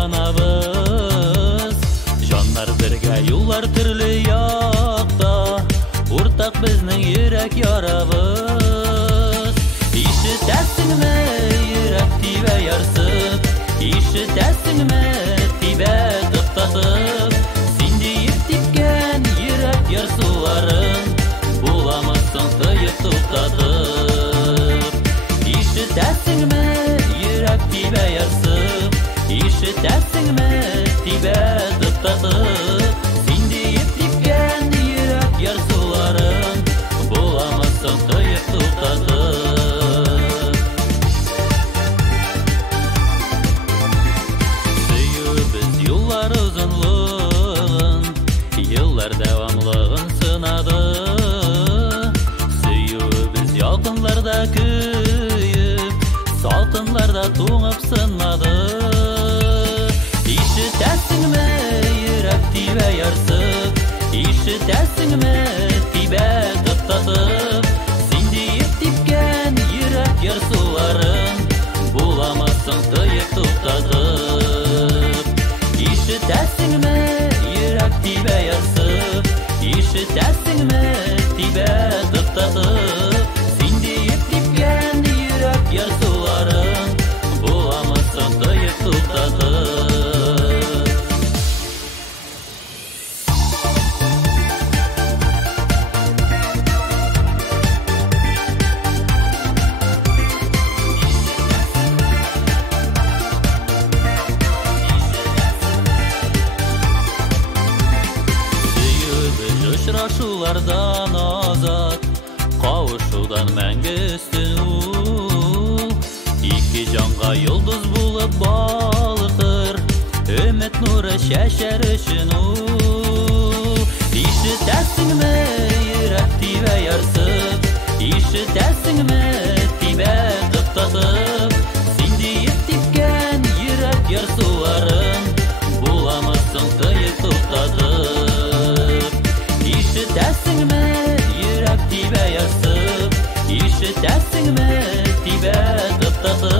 айланабыз. Жаннар бірге юллар түрлі яқта, ортақ біздің йөрәк ярабыз. Ишетәсеңме йөрәк тибә ярсып, ишетәсеңме тибә туктатып, син диеп типкән йөрәк ярсуларын буламысың тыеп туктатып. Ишетәсеңме йөрәк тибә ярсып, ишетәсеңме тибә туктатып, син диеп типкән йөрәк ярсуларын буламысың тыеп туктатып. Сөюбез юллар узынлыгын, йыллар дәвамлыгын сынады. Сөюбез ялкынларда көйүп, салкынларда туңып сынмады. Ишетәсеңме йөрәк тибә ярсып, ишетәсеңме тибә туктатып, син диеп типкән йөрәк ярсуларын буламысың тыеп туктатып. Ишетәсеңме йөрәк тибә ярсып, ишетәсеңме тибә туктатып, син диеп типкән йөрәк ярсуларын буламысың тыеп туктатып. Очрашулардан азат, кавышудан мәңге өстен ул. Ике жанга йолдыз булып балкыр, өмет нуры шәшәр өчен ул. Ишетәсеңме йөрәк тибә ярсып, ишетәсеңме тибә туктатып, син диеп типкән йөрәк ярсуларын буламысың тыеп туктатып. Ишетәсеңме йөрәк тибә ярсып, ишетәсеңме тибә туктатып,